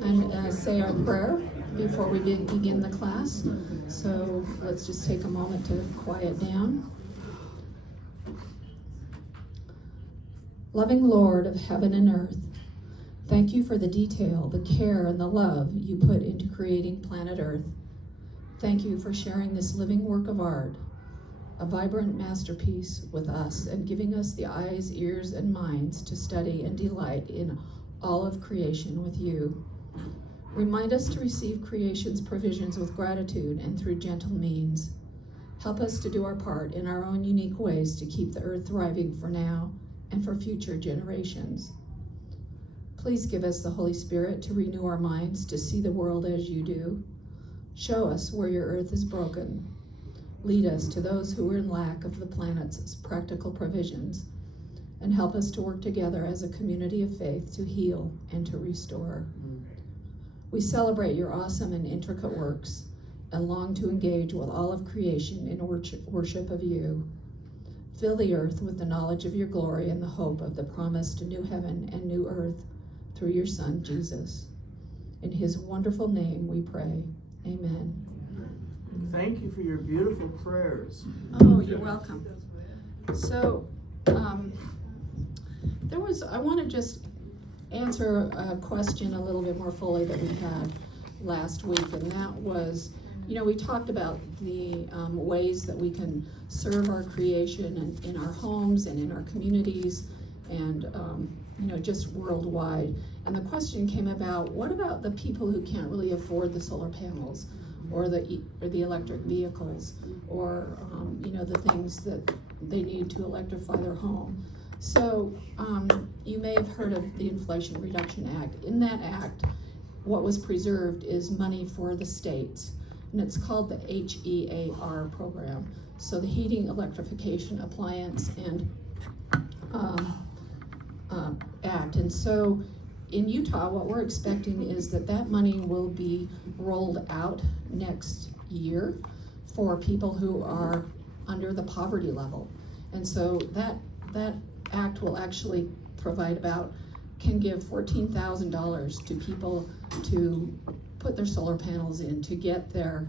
and say our prayer before we begin the class. So let's just take a moment to quiet down. Loving Lord of heaven and earth, thank you for the detail, the care, and the love you put into creating planet Earth. Thank you for sharing this living work of art, a vibrant masterpiece, with us and giving us the eyes, ears, and minds to study and delight in all of creation with you. Remind us to receive creation's provisions with gratitude and through gentle means. Help us to do our part in our own unique ways to keep the earth thriving for now and for future generations. Please give us the Holy Spirit to renew our minds to see the world as you do. Show us where your earth is broken. Lead us to those who are in lack of the planet's practical provisions, and help us to work together as a community of faith to heal and to restore. We celebrate your awesome and intricate works and long to engage with all of creation in worship of you. Fill the earth with the knowledge of your glory and the hope of the promised new heaven and new earth through your Son, Jesus. In his wonderful name we pray. Amen. Thank you for your beautiful prayers. Oh, you're welcome. So, I want to just answer a question a little bit more fully that we had last week, and that was, we talked about the ways that we can serve our creation in our homes and in our communities and, just worldwide. And the question came about, what about the people who can't really afford the solar panels or the electric vehicles or, the things that they need to electrify their home? So you may have heard of the Inflation Reduction Act. In that act, what was preserved is money for the states, and it's called the HEAR program. So the Heating, Electrification, Appliance, and Act. And so in Utah, what we're expecting is that money will be rolled out next year for people who are under the poverty level. And so that act will actually can give $14,000 to people to put their solar panels in, to get their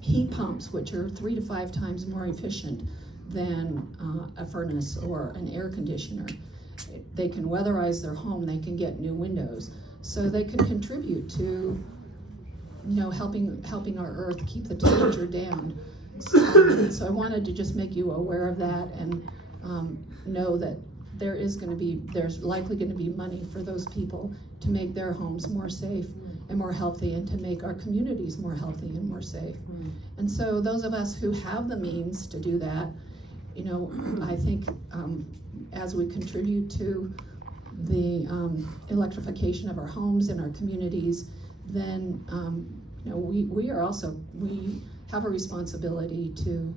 heat pumps, which are 3 to 5 times more efficient than a furnace or an air conditioner. They can weatherize their home, they can get new windows, so they can contribute to helping our earth keep the temperature down. So I wanted to just make you aware of that and know that there's likely going to be money for those people to make their homes more safe and more healthy, and to make our communities more healthy and more safe. And so those of us who have the means to do that, I think as we contribute to the electrification of our homes and our communities, then we have a responsibility to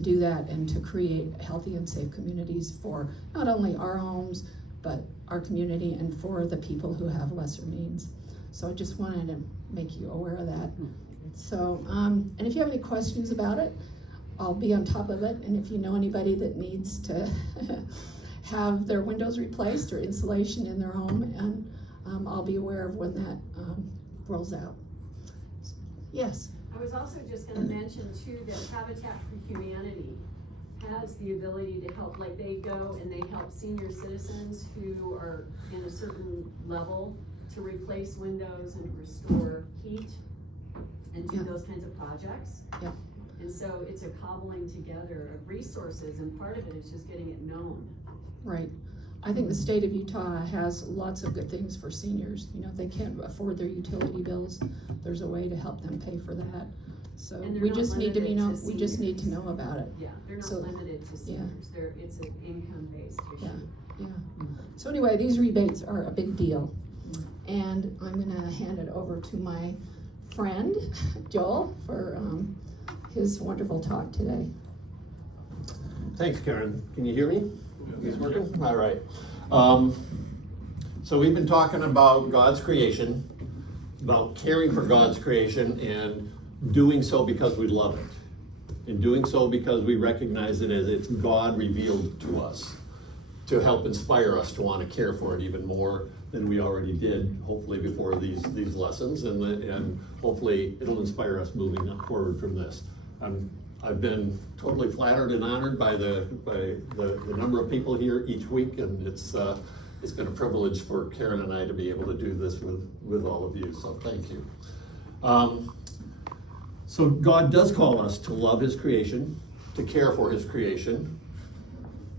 do that and to create healthy and safe communities for not only our homes, but our community and for the people who have lesser means. So I just wanted to make you aware of that. So, and if you have any questions about it, I'll be on top of it. And if you know anybody that needs to have their windows replaced or insulation in their home, and I'll be aware of when that rolls out. Yes? I was also just going to mention too that Habitat for Humanity has the ability to help, like they go and they help senior citizens who are in a certain level to replace windows and restore heat and do those kinds of projects. Yeah. And so it's a cobbling together of resources, and part of it is just getting it known. Right. I think the state of Utah has lots of good things for seniors. If they can't afford their utility bills, there's a way to help them pay for that. So we just need to know about it. Yeah, they're not limited to seniors. It's an income-based issue. Yeah. So anyway, these rebates are a big deal. And I'm gonna hand it over to my friend, Joel, for his wonderful talk today. Thanks, Karen. Can you hear me? Is it working? All right. So we've been talking about God's creation, about caring for God's creation, and doing so because we love it. And doing so because we recognize it as it's God revealed to us, to help inspire us to want to care for it even more than we already did, hopefully before these lessons, and hopefully it'll inspire us moving forward from this. I've been totally flattered and honored by the number of people here each week, and it's been a privilege for Karen and I to be able to do this with all of you, so thank you. So God does call us to love his creation, to care for his creation,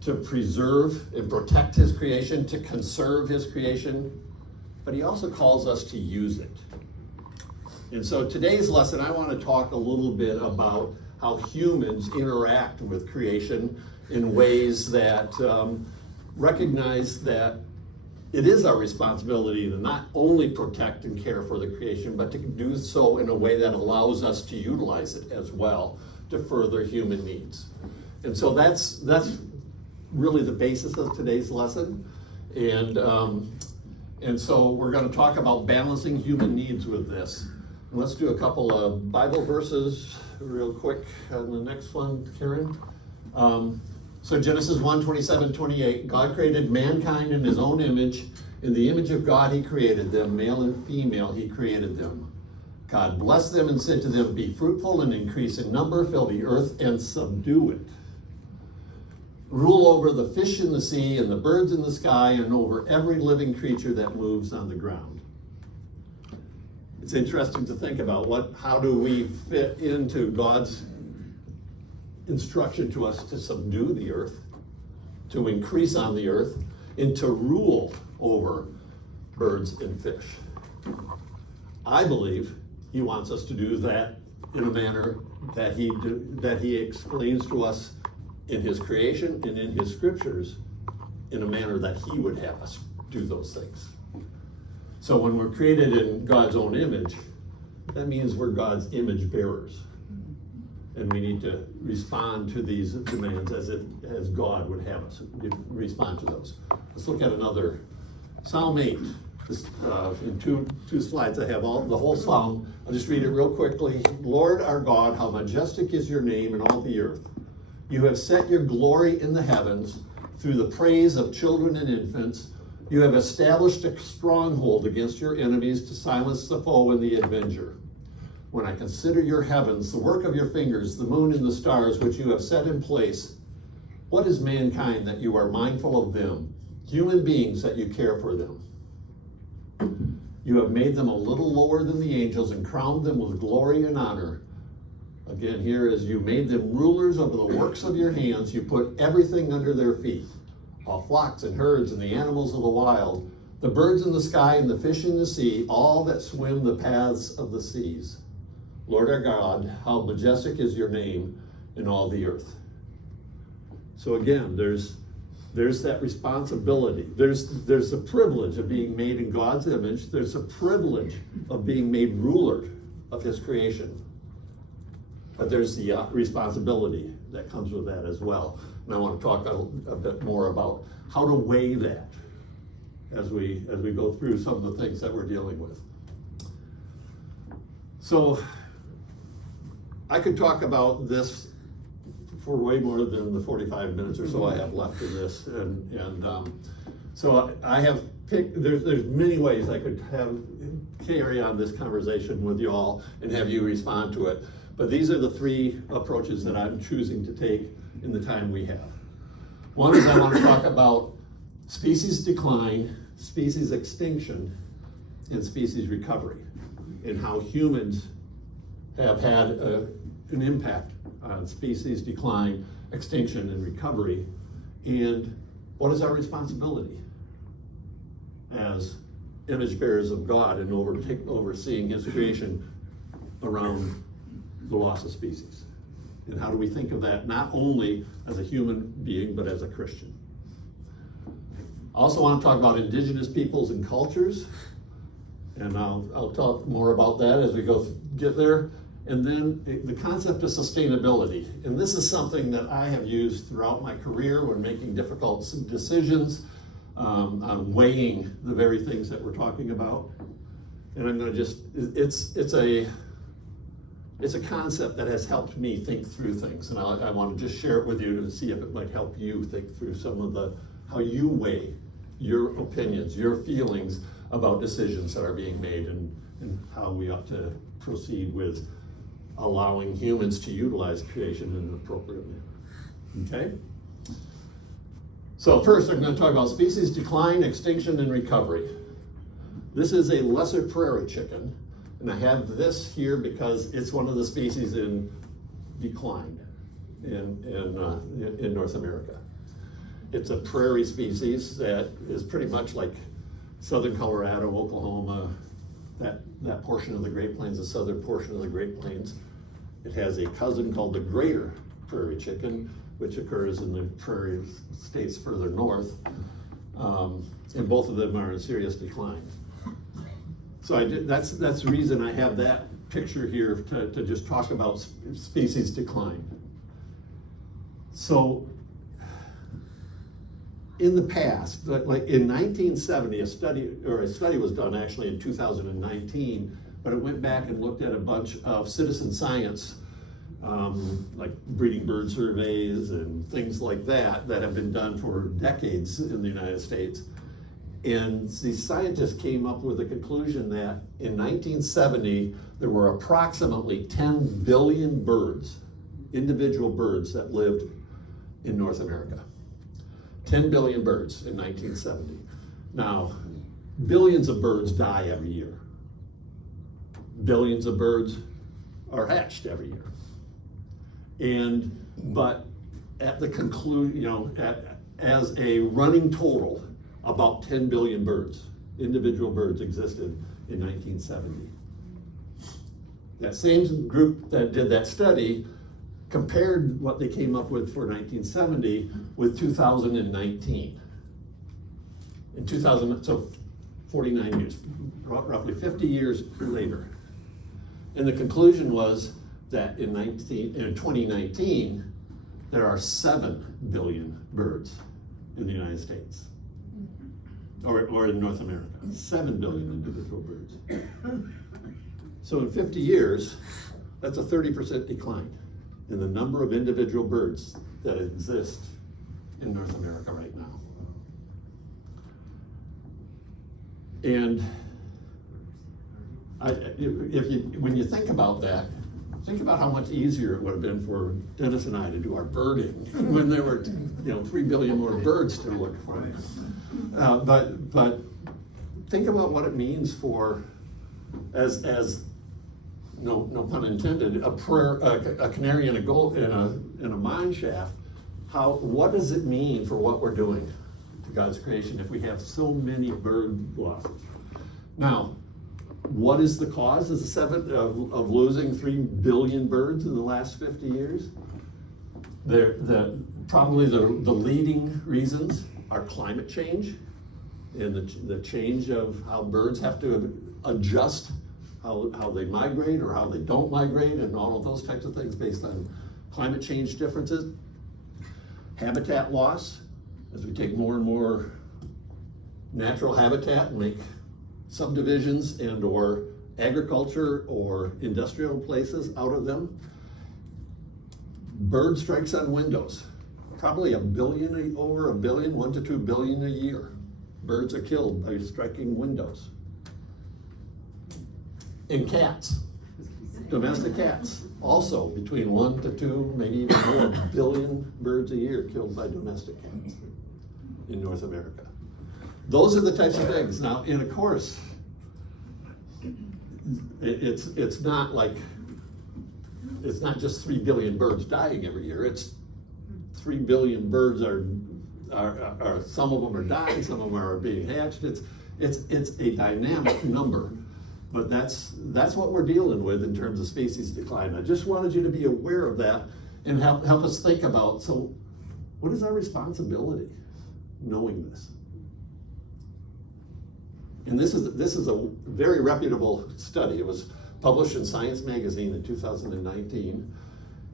to preserve and protect his creation, to conserve his creation, but he also calls us to use it. And so today's lesson, I want to talk a little bit about how humans interact with creation in ways that recognize that it is our responsibility to not only protect and care for the creation, but to do so in a way that allows us to utilize it as well to further human needs. And so that's really the basis of today's lesson. And so we're going to talk about balancing human needs with this. And let's do a couple of Bible verses real quick on the next one, Karen. So Genesis 1:27-28, God created mankind in his own image. In the image of God he created them, male and female he created them. God blessed them and said to them, be fruitful and increase in number, fill the earth and subdue it. Rule over the fish in the sea and the birds in the sky and over every living creature that moves on the ground. It's interesting to think about how do we fit into God's instruction to us to subdue the earth, to increase on the earth, and to rule over birds and fish. I believe he wants us to do that in a manner that he explains to us in his creation and in his scriptures in a manner that he would have us do those things. So when we're created in God's own image, that means we're God's image bearers. And we need to respond to these demands as God would have us respond to those. Let's look at another. Psalm 8. In two slides I have the whole psalm. I'll just read it real quickly. Lord our God, how majestic is your name in all the earth. You have set your glory in the heavens through the praise of children and infants. You have established a stronghold against your enemies to silence the foe and the avenger. When I consider your heavens, the work of your fingers, the moon and the stars which you have set in place, what is mankind that you are mindful of them, human beings that you care for them? You have made them a little lower than the angels and crowned them with glory and honor. Again, here is you made them rulers over the works of your hands. You put everything under their feet, all flocks and herds and the animals of the wild, the birds in the sky and the fish in the sea, all that swim the paths of the seas. Lord our God, how majestic is your name in all the earth. So again, there's that responsibility. There's the privilege of being made in God's image. There's the privilege of being made ruler of his creation. But there's the responsibility that comes with that as well. And I want to talk a bit more about how to weigh that as we go through some of the things that we're dealing with. So I could talk about this for way more than the 45 minutes or so I have left in this, so I have picked. There's many ways I could carry on this conversation with you all and have you respond to it. But these are the three approaches that I'm choosing to take in the time we have. One is I want to talk about species decline, species extinction, and species recovery, and how humans have had an impact on species decline, extinction, and recovery, and what is our responsibility as image bearers of God and overseeing his creation around the loss of species. And how do we think of that not only as a human being, but as a Christian? I also want to talk about indigenous peoples and cultures, and I'll talk more about that as we get there. And then the concept of sustainability. And this is something that I have used throughout my career when making difficult decisions, on weighing the very things that we're talking about. And I'm going to it's a concept that has helped me think through things. And I want to just share it with you to see if it might help you think through some of how you weigh your opinions, your feelings about decisions that are being made and how we ought to proceed with allowing humans to utilize creation in an appropriate manner. Okay? So first, I'm going to talk about species decline, extinction, and recovery. This is a lesser prairie chicken, and I have this here because it's one of the species in decline in North America. It's a prairie species that is pretty much like southern Colorado, Oklahoma, that portion of the Great Plains, the southern portion of the Great Plains. It has a cousin called the greater prairie chicken, which occurs in the prairie states further north, and both of them are in serious decline. So that's the reason I have that picture here to just talk about species decline. So in the past, like in 1970, a study was done actually in 2019, but it went back and looked at a bunch of citizen science, like breeding bird surveys and things like that have been done for decades in the United States. And these scientists came up with a conclusion that in 1970, there were approximately 10 billion birds, individual birds that lived in North America. 10 billion birds in 1970. Now, billions of birds die every year. Billions of birds are hatched every year. But at the conclusion, as a running total, about 10 billion birds, individual birds, existed in 1970. That same group that did that study compared what they came up with for 1970 with 2019. In 2000, so 49 years, roughly 50 years later. And the conclusion was that in 2019, there are 7 billion birds in the United States. Or in North America, 7 billion individual birds. So in 50 years, that's a 30% decline in the number of individual birds that exist in North America right now. And when you think about that, think about how much easier it would have been for Dennis and I to do our birding when there were 3 billion more birds to look for. But think about what it means for, as no pun intended, a canary in a mine shaft. What does it mean for what we're doing to God's creation if we have so many bird losses? Now, what is the cause of losing 3 billion birds in the last 50 years? Probably the leading reasons are climate change and the change of how birds have to adjust how they migrate or how they don't migrate, and all of those types of things based on climate change differences. Habitat loss, as we take more and more natural habitat and make subdivisions and or agriculture or industrial places out of them. Bird strikes on windows. Probably over a billion, 1 to 2 billion a year. Birds are killed by striking windows. And cats, domestic cats, also between 1 to 2, maybe even more billion birds a year killed by domestic cats in North America. Those are the types of things. Now, and of course, it's not just 3 billion birds dying every year. It's 3 billion birds are some of them are dying, some of them are being hatched. It's a dynamic number, but that's what we're dealing with in terms of species decline. I just wanted you to be aware of that and help us think about, so what is our responsibility knowing this? And this is a very reputable study. It was published in Science magazine in 2019,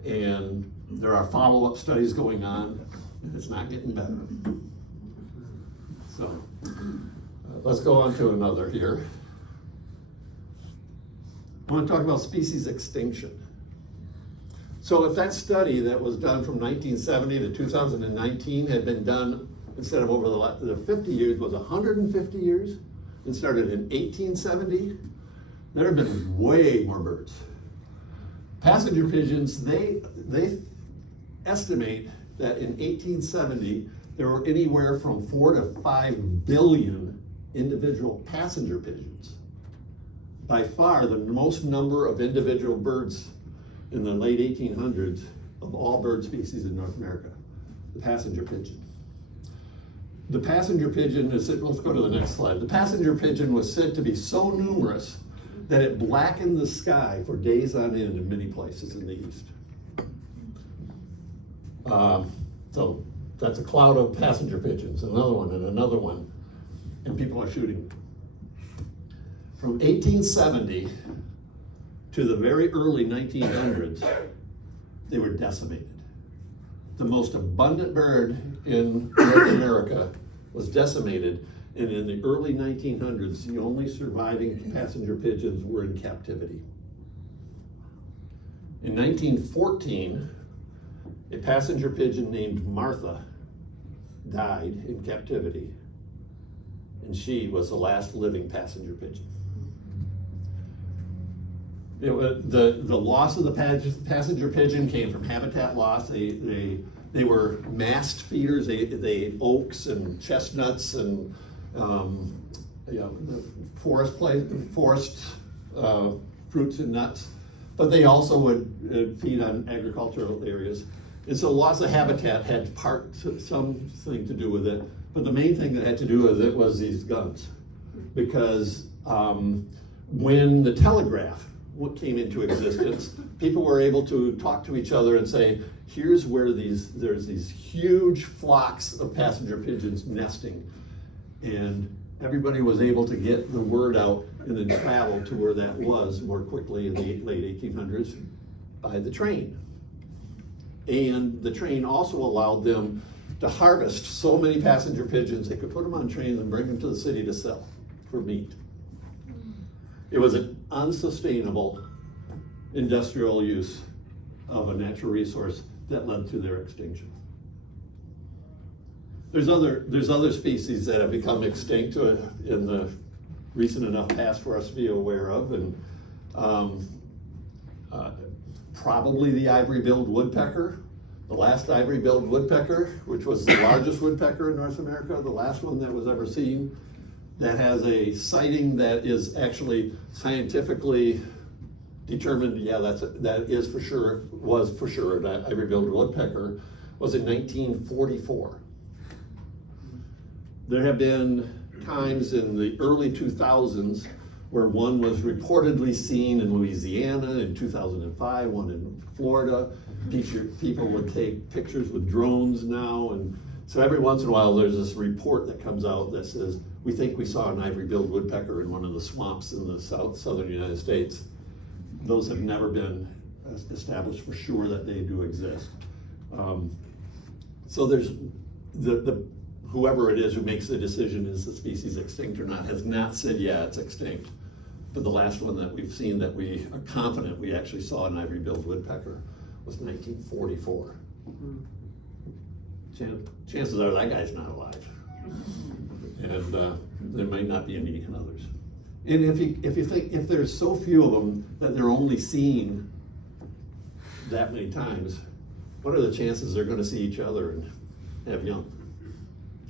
and there are follow-up studies going on, and it's not getting better. So let's go on to another here. I want to talk about species extinction. So if that study that was done from 1970 to 2019 had been done instead of over the 50 years, was 150 years, and started in 1870, there have been way more birds. Passenger pigeons, they estimate that in 1870, there were anywhere from 4 to 5 billion individual passenger pigeons. By far, the most number of individual birds in the late 1800s of all bird species in North America, the passenger pigeon. The passenger pigeon is, let's go to the next slide. The passenger pigeon was said to be so numerous that it blackened the sky for days on end in many places in the east. So that's a cloud of passenger pigeons, another one and another one, and people are shooting. From 1870 to the very early 1900s, they were decimated. The most abundant bird in North America was decimated, and in the early 1900s, the only surviving passenger pigeons were in captivity. In 1914, a passenger pigeon named Martha died in captivity, and she was the last living passenger pigeon. The loss of the passenger pigeon came from habitat loss. They were mast feeders. They ate oaks and chestnuts and forest fruits and nuts. But they also would feed on agricultural areas. And so loss of habitat had something to do with it. But the main thing that had to do with it was these guns. Because when the telegraph came into existence, people were able to talk to each other and say, here's where there's these huge flocks of passenger pigeons nesting. And everybody was able to get the word out and then travel to where that was more quickly in the late 1800s by the train. And the train also allowed them to harvest so many passenger pigeons, they could put them on trains and bring them to the city to sell for meat. It was an unsustainable industrial use of a natural resource that led to their extinction. There's other species that have become extinct in the recent enough past for us to be aware of, and probably the ivory-billed woodpecker, the last ivory-billed woodpecker, which was the largest woodpecker in North America, the last one that was ever seen, that has a sighting that is actually scientifically determined, yeah, that is for sure, was for sure an ivory-billed woodpecker, was in 1944. There have been times in the early 2000s where one was reportedly seen in Louisiana in 2005, one in Florida. People would take pictures with drones now, and so every once in a while there's this report that comes out that says, we think we saw an ivory-billed woodpecker in one of the swamps in the southern United States. Those have never been established for sure that they do exist. So there's whoever it is who makes the decision, is the species extinct or not, has not said, yeah, it's extinct. But the last one that we've seen that we are confident we actually saw an ivory-billed woodpecker was 1944. Chances are that guy's not alive. And there might not be any others. And if you think, if there's so few of them that they're only seen that many times, what are the chances they're gonna see each other and have young?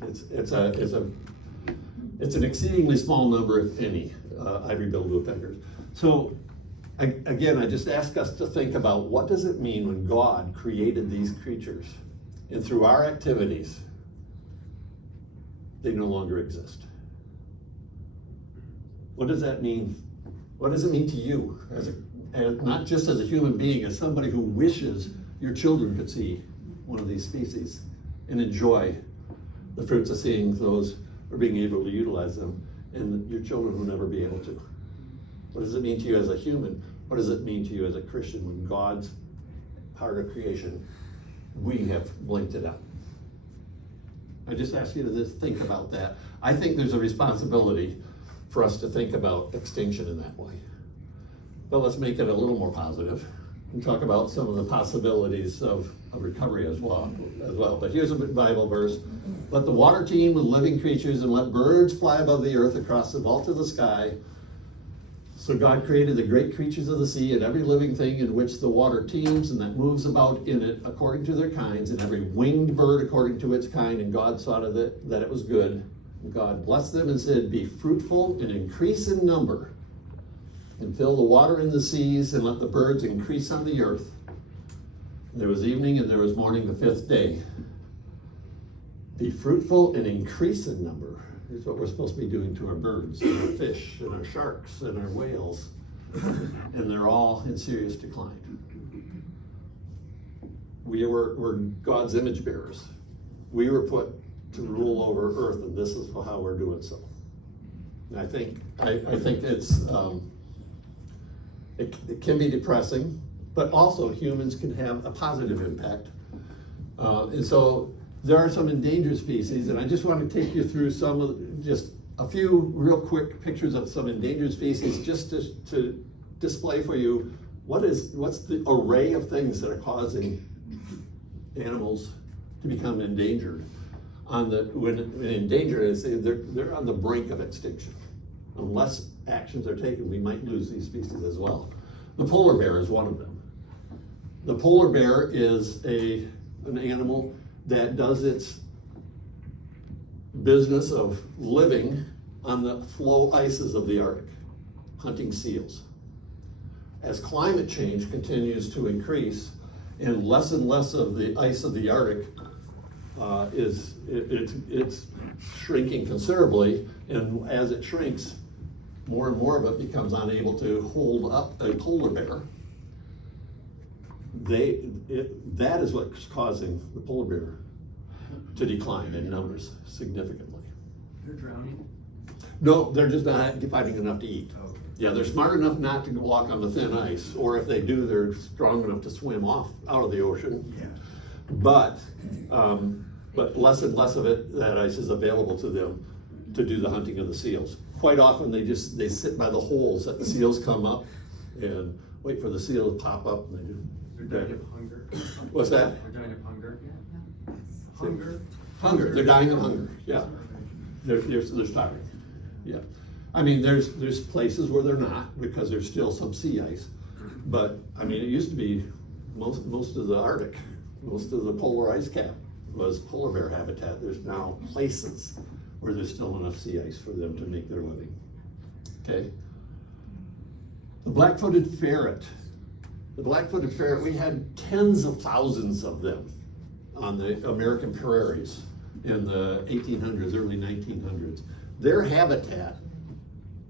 It's an exceedingly small number, if any, ivory-billed woodpeckers. So again, I just ask us to think about, what does it mean when God created these creatures, and through our activities, they no longer exist? What does that mean? What does it mean to you, as not just as a human being, as somebody who wishes your children could see one of these species and enjoy the fruits of seeing those or being able to utilize them, and your children will never be able to? What does it mean to you as a human? What does it mean to you as a Christian when God's part of creation, we have blinked it out? I just ask you to just think about that. I think there's a responsibility for us to think about extinction in that way. But let's make it a little more positive. and talk about some of the possibilities of recovery as well. But here's a Bible verse. Let the water teem with living creatures and let birds fly above the earth across the vault of the sky. So God created the great creatures of the sea and every living thing in which the water teems and that moves about in it according to their kinds, and every winged bird according to its kind. And God saw that it was good. And God blessed them and said, be fruitful and increase in number, and fill the water in the seas, and let the birds increase on the earth. And there was evening and there was morning the fifth day. Be fruitful and increase in number. Here's what we're supposed to be doing to our birds, and our fish, and our sharks, and our whales. And they're all in serious decline. We're God's image bearers. We were put to rule over earth, and this is how we're doing so. And I think it's it can be depressing, but also humans can have a positive impact. And so there are some endangered species, and I just want to take you through just a few real quick pictures of some endangered species, just to display for you what's the array of things that are causing animals to become endangered. When endangered, they're on the brink of extinction. Unless actions are taken, we might lose these species as well. The polar bear is one of them. The polar bear is an animal that does its business of living on the floe ices of the Arctic, hunting seals. As climate change continues to increase and less of the ice of the Arctic it's shrinking considerably, and as it shrinks, more and more of it becomes unable to hold up a polar bear. That is what's causing the polar bear to decline in numbers significantly. They're drowning? No, they're just not finding enough to eat. Okay. Yeah, they're smart enough not to walk on the thin ice, or if they do, they're strong enough to swim out of the ocean. Yeah. But less and less of that ice is available to them to do the hunting of the seals. Quite often they sit by the holes that the seals come up and wait for the seal to pop up, and they do. They're dying of hunger. What's that? They're dying of hunger. Hunger. They're dying of hunger. Yeah. They're starving. Yeah. I mean, there's places where they're not, because there's still some sea ice. But I mean, it used to be most of the Arctic, most of the polar ice cap was polar bear habitat. There's now places where there's still enough sea ice for them to make their living. Okay. The black-footed ferret. The black-footed ferret, we had tens of thousands of them on the American prairies in the 1800s, early 1900s. Their habitat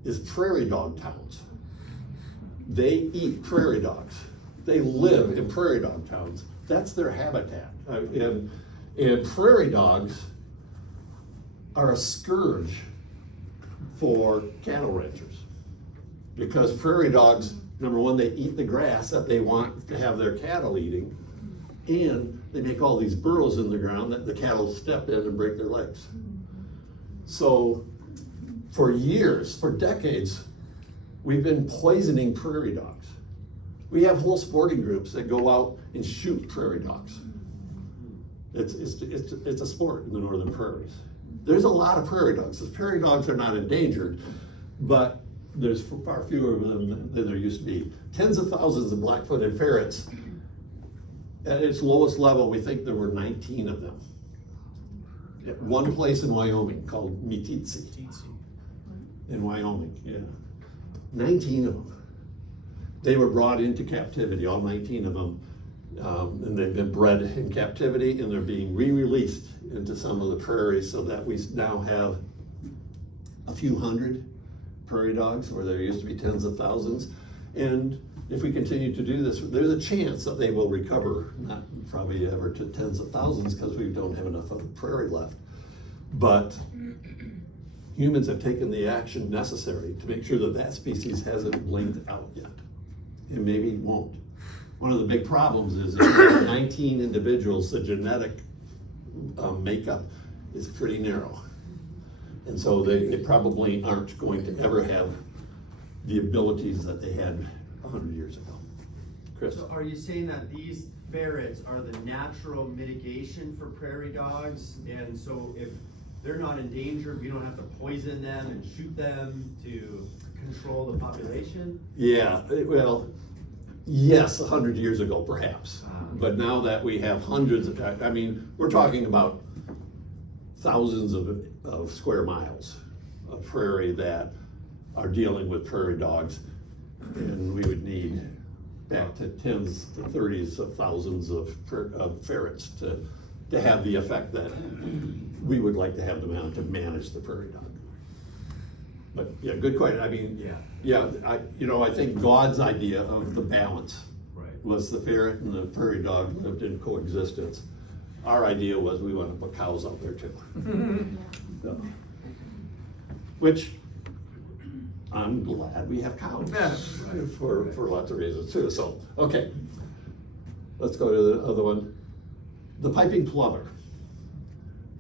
is prairie dog towns. They eat prairie dogs. They live in prairie dog towns. That's their habitat. And prairie dogs are a scourge for cattle ranchers, because prairie dogs, number one, they eat the grass that they want to have their cattle eating, and they make all these burrows in the ground that the cattle step in and break their legs. So for years, for decades, we've been poisoning prairie dogs. We have whole sporting groups that go out and shoot prairie dogs. It's a sport in the northern prairies. There's a lot of prairie dogs. The prairie dogs are not endangered, but there's far fewer of them than there used to be. Tens of thousands of black-footed ferrets. At its lowest level, we think there were 19 of them. At one place in Wyoming called Meeteetse. In Wyoming, yeah. 19 of them. They were brought into captivity, all 19 of them. And they've been bred in captivity, and they're being re-released into some of the prairies, so that we now have a few hundred prairie dogs where there used to be tens of thousands. And if we continue to do this, there's a chance that they will recover, not probably ever to tens of thousands, because we don't have enough of the prairie left. But humans have taken the action necessary to make sure that that species hasn't blinked out yet, and maybe won't. One of the big problems is that 19 individuals, the genetic makeup is pretty narrow. And so they probably aren't going to ever have the abilities that they had 100 years ago. Chris? So are you saying that these ferrets are the natural mitigation for prairie dogs? And so if they're not endangered, we don't have to poison them and shoot them to control the population? Yeah, well, yes, 100 years ago perhaps. But now that we have hundreds of, I mean, we're talking about thousands of square miles of prairie that are dealing with prairie dogs. And we would need back to tens to 30s of thousands of ferrets to have the effect that we would like to have them have to manage the prairie dog. But yeah, good question. I mean, I think God's idea of the balance was the ferret and the prairie dog lived in coexistence. Our idea was we want to put cows out there too. So, which I'm glad we have cows for lots of reasons too. So, okay, let's go to the other one. The piping plover.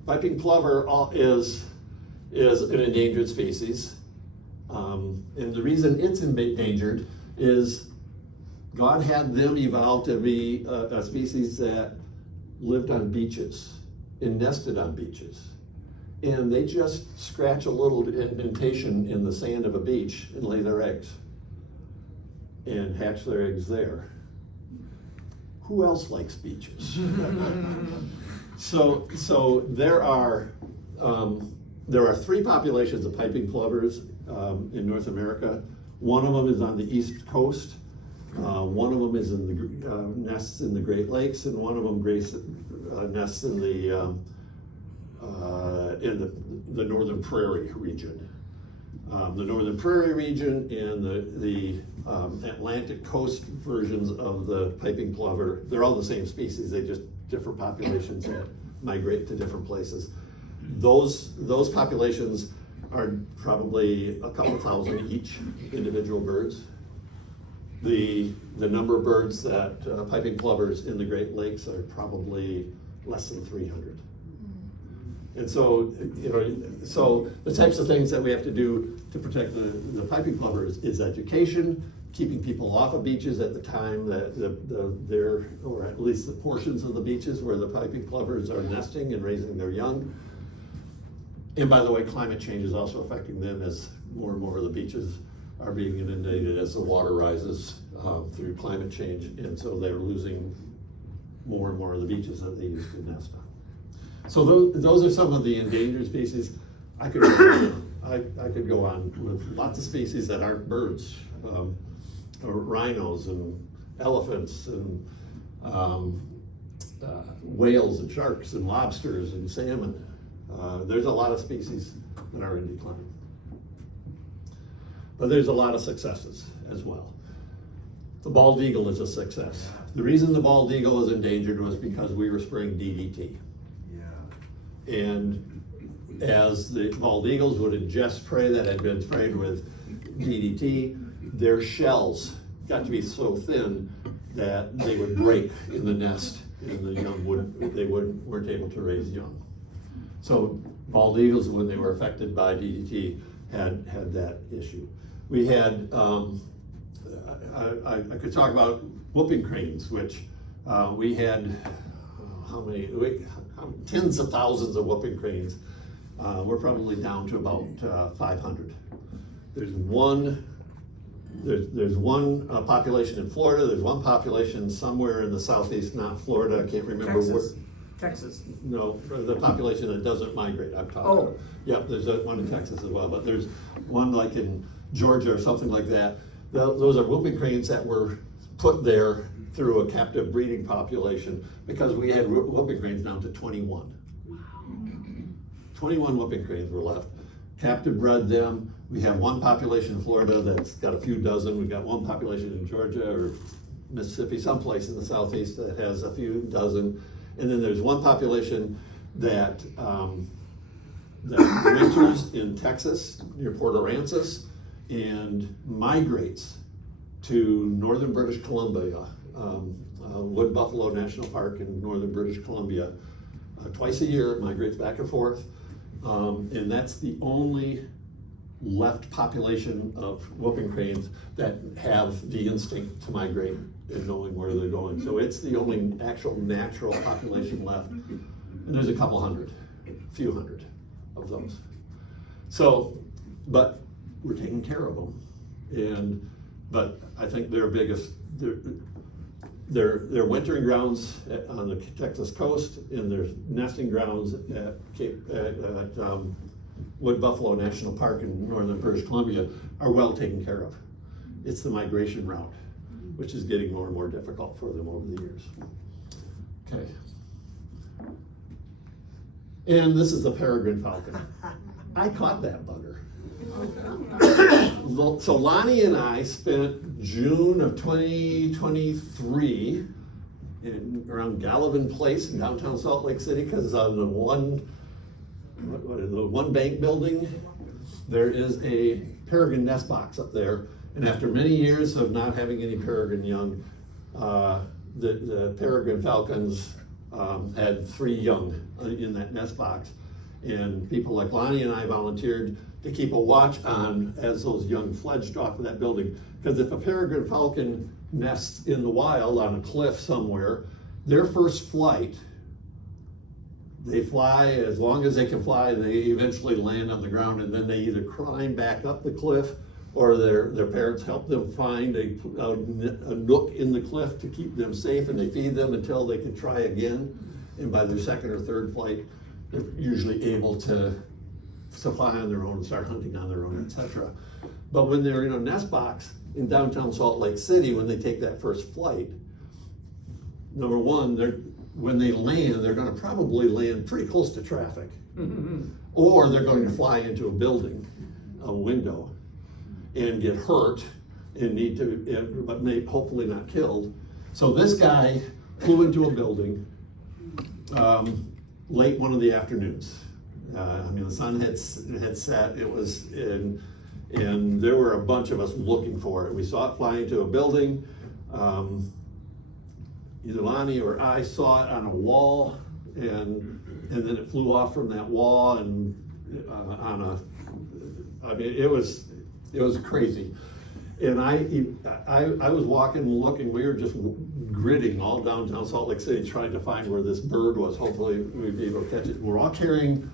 Piping plover is an endangered species. And the reason it's endangered is God had them evolve to be a species that lived on beaches and nested on beaches. And they just scratch a little indentation in the sand of a beach and lay their eggs and hatch their eggs there. Who else likes beaches? So there are 3 populations of piping plovers in North America. One of them is on the East Coast. One of them is in the nests in the Great Lakes, and one of them nests in the Northern Prairie region. The Northern Prairie region and the Atlantic coast versions of the piping plover, they're all the same species, they just different populations that migrate to different places. Those populations are probably a couple thousand each, individual birds. The number of birds that piping plovers in the Great Lakes are probably less than 300. And so, so the types of things that we have to do to protect the piping plovers is education, keeping people off of beaches at the time that they're, or at least the portions of the beaches where the piping plovers are nesting and raising their young. And by the way, climate change is also affecting them as more and more of the beaches are being inundated as the water rises through climate change. And so they're losing more and more of the beaches that they used to nest on. So those are some of the endangered species. I could go on with lots of species that aren't birds, rhinos and elephants and whales and sharks and lobsters and salmon. There's a lot of species that are in decline. But there's a lot of successes as well. The bald eagle is a success. The reason the bald eagle is endangered was because we were spraying DDT. And as the bald eagles would ingest prey that had been sprayed with DDT, their shells got to be so thin that they would break in the nest, and the young weren't able to raise young. So bald eagles, when they were affected by DDT, had that issue. We had, I could talk about whooping cranes, which we had, tens of thousands of whooping cranes. We're probably down to about 500. There's one population in Florida. There's one population somewhere in the southeast, not Florida. I can't remember where. Texas. No, the population that doesn't migrate. I'm talking. Oh. Yep, there's one in Texas as well, but there's one like in Georgia or something like that. Those are whooping cranes that were put there through a captive breeding population because we had whooping cranes down to 21. 21 whooping cranes were left. Captive bred them. We have one population in Florida that's got a few dozen. We've got one population in Georgia or Mississippi, someplace in the southeast that has a few dozen. And then there's one population that winters in Texas near Port Aransas and migrates to northern British Columbia, Wood Buffalo National Park in northern British Columbia. Twice a year, it migrates back and forth. And that's the only left population of whooping cranes that have the instinct to migrate and knowing where they're going. So it's the only actual natural population left. And there's a few hundred of those. So, but we're taking care of them. But I think their biggest, their wintering grounds on the Texas coast and their nesting grounds at Wood Buffalo National Park in northern British Columbia are well taken care of. It's the migration route, which is getting more and more difficult for them over the years. Okay. And this is the peregrine falcon. I caught that bugger. So Lonnie and I spent June of 2023 around Gallivan Place in downtown Salt Lake City, because on the one bank building, there is a peregrine nest box up there. And after many years of not having any peregrine young, the peregrine falcons had 3 young in that nest box. And people like Lonnie and I volunteered to keep a watch on as those young fledged off of that building. Because if a peregrine falcon nests in the wild on a cliff somewhere, their first flight, they fly as long as they can fly, and they eventually land on the ground, and then they either climb back up the cliff, or their parents help them find a nook in the cliff to keep them safe, and they feed them until they can try again. And by their second or third flight, they're usually able to fly on their own and start hunting on their own, etc. But when they're in a nest box in downtown Salt Lake City, when they take that first flight, number one, when they land, they're going to probably land pretty close to traffic, or they're going to fly into a building, a window, and get hurt and need to, but may hopefully not killed. So this guy flew into a building late one of the afternoons. I mean, the sun had set. It was and there were a bunch of us looking for it. We saw it fly into a building. Either Lonnie or I saw it on a wall, and then it flew off from that wall and I mean, it was crazy. And I was walking and looking. We were just gritting all downtown Salt Lake City trying to find where this bird was. Hopefully we'd be able to catch it. We're all carrying,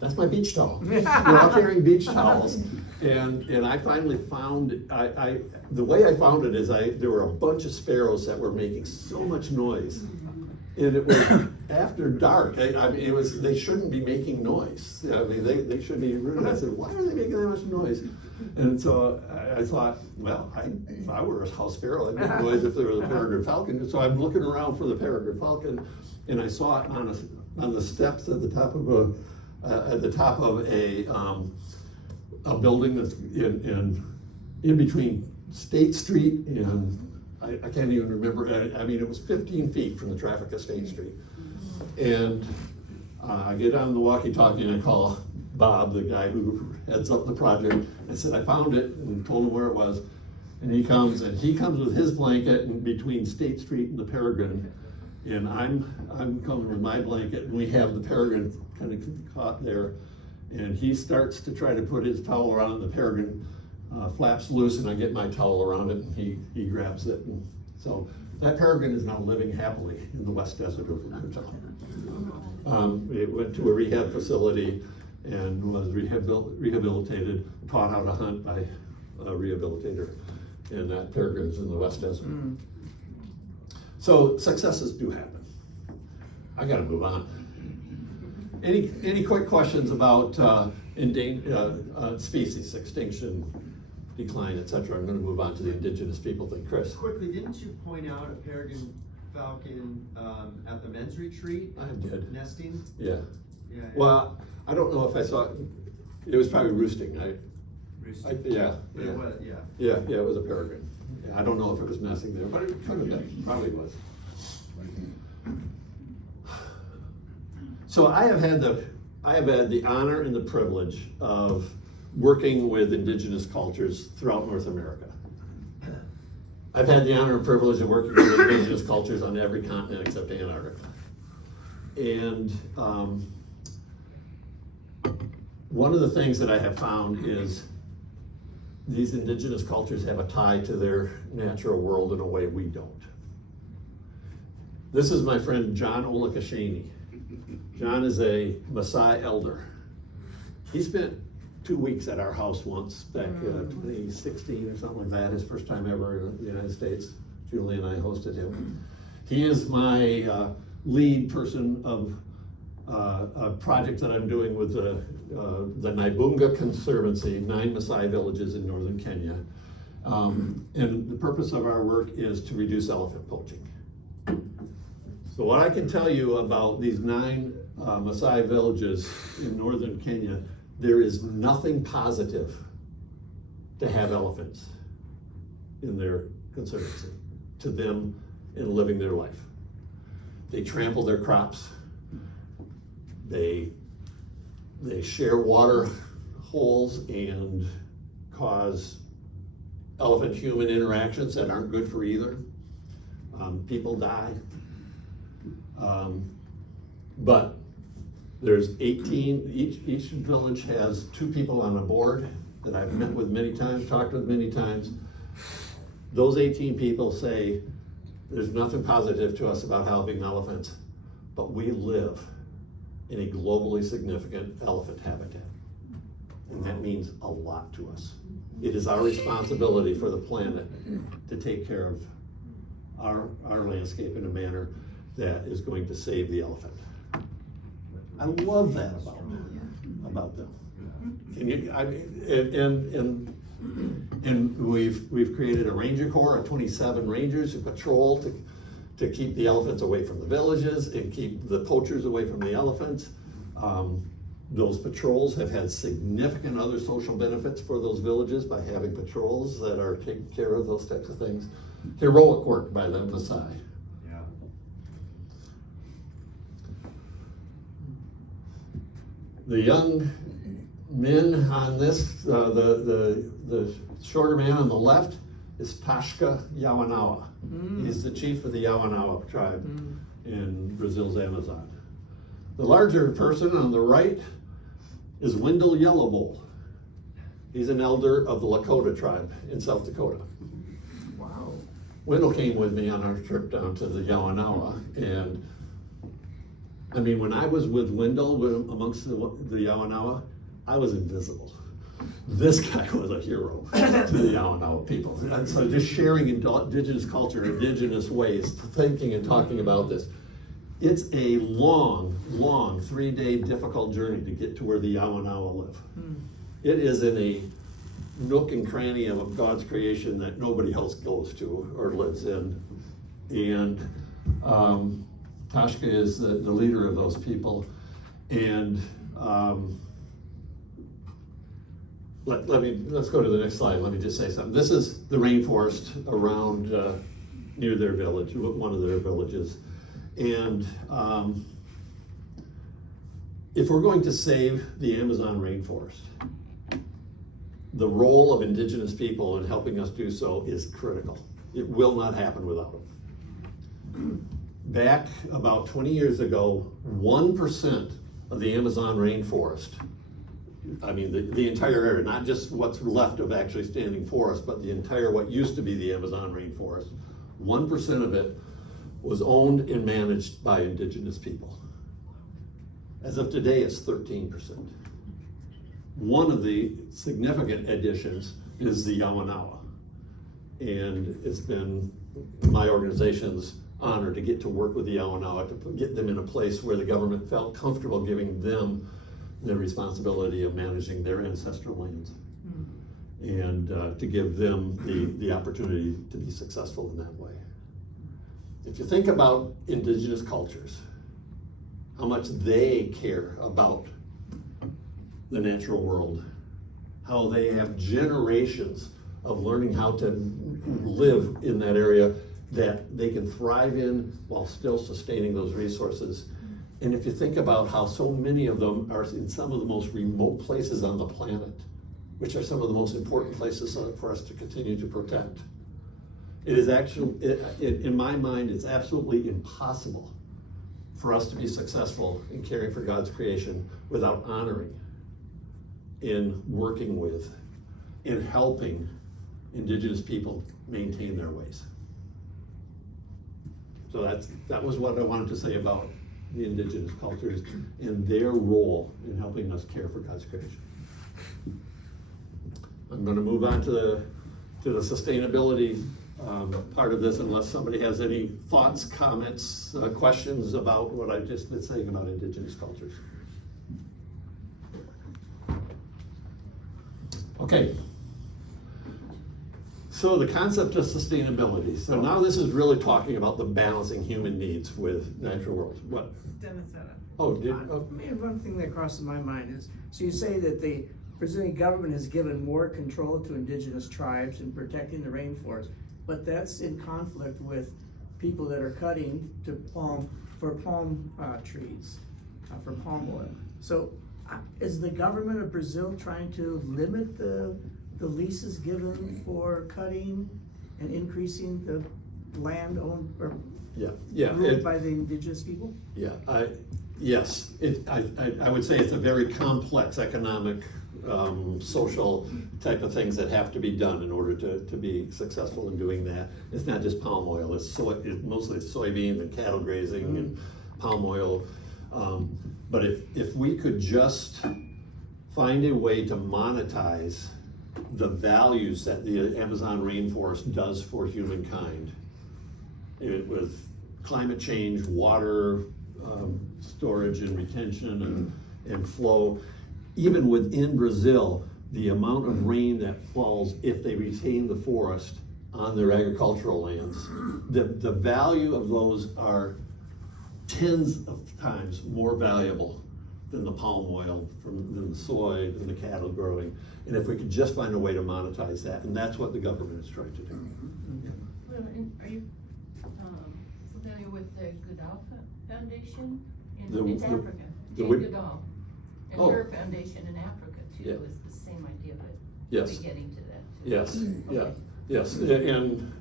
that's my beach towel. We're all carrying beach towels. And I finally found, the way I found it is there were a bunch of sparrows that were making so much noise. And it was after dark. I mean, they shouldn't be making noise. I mean, they shouldn't be rude. I said, why are they making that much noise? And so I thought, well, if I were a house sparrow, I'd make noise if there was a peregrine falcon. So I'm looking around for the peregrine falcon, and I saw it on the steps at the top of a building that's in between State Street and I can't even remember. I mean, it was 15 feet from the traffic of State Street. And I get on the walkie-talkie and I call Bob, the guy who heads up the project. I said, I found it, and told him where it was. And he comes with his blanket in between State Street and the peregrine. And I'm coming with my blanket, and we have the peregrine kind of caught there. And he starts to try to put his towel around the peregrine. Flaps loose, and I get my towel around it, and he grabs it. And so that peregrine is now living happily in the West Desert of Utah. It went to a rehab facility and was rehabilitated, taught how to hunt by a rehabilitator, and that peregrine's in the West Desert. So successes do happen. I gotta move on. Any quick questions about species extinction, decline, etc.? I'm going to move on to the indigenous people thing. Chris? Quickly, didn't you point out a peregrine falcon at the men's retreat? I did. Nesting? Yeah. Yeah. Well, I don't know if I saw it. It was probably roosting. Roosting. Yeah. It was, yeah. Yeah, it was a peregrine. Yeah, I don't know if it was nesting there, but it could have been. Probably was. So I have had the honor and the privilege of working with indigenous cultures throughout North America. I've had the honor and privilege of working with indigenous cultures on every continent except Antarctica. And one of the things that I have found is these indigenous cultures have a tie to their natural world in a way we don't. This is my friend John Olakashani. John is a Maasai elder. He spent 2 weeks at our house once back 2016 or something like that, his first time ever in the United States. Julie and I hosted him. He is my lead person of a project that I'm doing with the Naibunga Conservancy, 9 Maasai villages in northern Kenya. And the purpose of our work is to reduce elephant poaching. So what I can tell you about these 9 Maasai villages in northern Kenya, there is nothing positive to have elephants in their conservancy, to them in living their life. They trample their crops. They share water holes and cause elephant-human interactions that aren't good for either. People die. But there's 18, each village has 2 people on a board that I've met with many times, talked with many times. Those 18 people say, there's nothing positive to us about helping elephants, but we live in a globally significant elephant habitat. And that means a lot to us. It is our responsibility for the planet to take care of our landscape in a manner that is going to save the elephant. I love that about them. Can you, I mean, and we've created a ranger corps of 27 rangers who patrol to keep the elephants away from the villages and keep the poachers away from the elephants. Those patrols have had significant other social benefits for those villages by having patrols that are taking care of those types of things. Heroic work by the Maasai. Yeah. The young men on this, the shorter man on the left is Tashka Yawanawa. He's the chief of the Yawanawa tribe in Brazil's Amazon. The larger person on the right is Wendell Yellowbull. He's an elder of the Lakota tribe in South Dakota. Wow. Wendell came with me on our trip down to the Yawanawa, and I mean, when I was with Wendell amongst the Yawanawa, I was invisible. This guy was a hero to the Yawanawa people. And so just sharing indigenous culture, indigenous ways, thinking and talking about this. It's a long, 3-day difficult journey to get to where the Yawanawa live. It is in a nook and cranny of God's creation that nobody else goes to or lives in. And Tashka is the leader of those people. And let's go to the next slide. Let me just say something. This is the rainforest around near their village, one of their villages. And if we're going to save the Amazon rainforest, the role of indigenous people in helping us do so is critical. It will not happen without them. Back about 20 years ago, 1% of the Amazon rainforest, I mean the entire area, not just what's left of actually standing forest, but the entire, what used to be the Amazon rainforest, 1% of it was owned and managed by indigenous people. As of today, it's 13%. One of the significant additions is the Yawanawa. And it's been my organization's honor to get to work with the Yawanawa, to get them in a place where the government felt comfortable giving them the responsibility of managing their ancestral lands. And to give them the opportunity to be successful in that way. If you think about indigenous cultures, how much they care about the natural world, how they have generations of learning how to live in that area that they can thrive in while still sustaining those resources. And if you think about how so many of them are in some of the most remote places on the planet, which are some of the most important places for us to continue to protect. It is actually, in my mind, it's absolutely impossible for us to be successful in caring for God's creation without honoring, in working with, in helping indigenous people maintain their ways. So that was what I wanted to say about the indigenous cultures and their role in helping us care for God's creation. I'm gonna move on to the sustainability part of this, unless somebody has any thoughts, comments, questions about what I've just been saying about indigenous cultures. Okay. So the concept of sustainability. So now this is really talking about the balancing human needs with natural world. What? Dennis said it. Oh, Man, one thing that crosses my mind is, so you say that the Brazilian government has given more control to indigenous tribes in protecting the rainforest, but that's in conflict with people that are cutting for palm trees, for palm oil. So is the government of Brazil trying to limit the leases given for cutting and increasing the land owned or ruled by the indigenous people? Yes, I would say it's a very complex economic, social type of things that have to be done in order to be successful in doing that. It's not just palm oil, it's mostly soybeans and cattle grazing and palm oil. But if we could just find a way to monetize the values that the Amazon rainforest does for humankind, with climate change, water, storage and retention and flow. Even within Brazil, the amount of rain that falls if they retain the forest on their agricultural lands, the value of those are tens of times more valuable than the palm oil, than the soy, than the cattle growing. And if we could just find a way to monetize that, and that's what the government is trying to do. Well, and are you familiar with the Goodall Foundation? It's Africa, Jane Goodall. And her foundation in Africa too is the same idea, but we'll be getting to that too. Yes, Okay. yes, and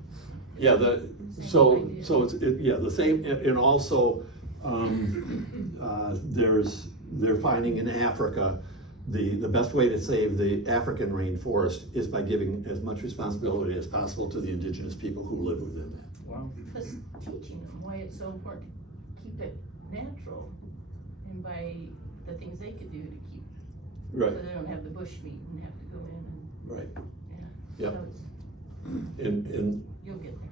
so it's the same, and also they're finding in Africa the best way to save the African rainforest is by giving as much responsibility as possible to the indigenous people who live within that. Wow. Plus teaching them why it's so important to keep it natural and by the things they could do to keep, Right. so they don't have the bush meat and have to go in and, Right. yeah. Yep. So it's, And you'll get there.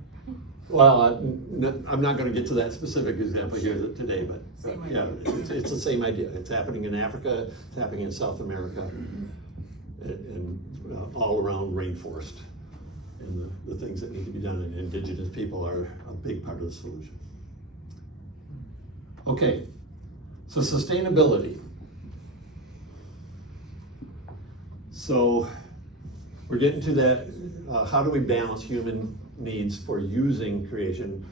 well, I'm not gonna get to that specific example here today, but Same yeah, idea. it's the same idea. It's happening in Africa, it's happening in South America, and all around rainforest. And the things that need to be done, and indigenous people are a big part of the solution. Okay, so sustainability. So we're getting to that, how do we balance human needs for using creation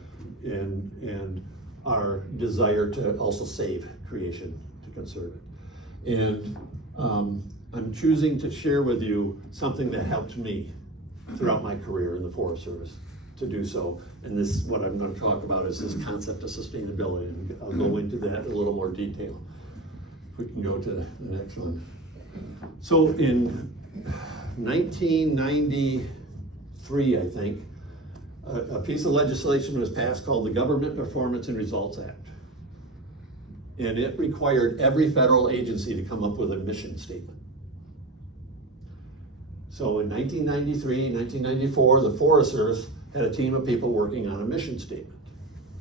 and our desire to also save creation, to conserve it. And I'm choosing to share with you something that helped me throughout my career in the Forest Service to do so. And this, what I'm going to talk about is this concept of sustainability, and I'll go into that in a little more detail. If we can go to the next one. So in 1993, I think, a piece of legislation was passed called the Government Performance and Results Act. And it required every federal agency to come up with a mission statement. So in 1993, 1994, the Forest Service had a team of people working on a mission statement.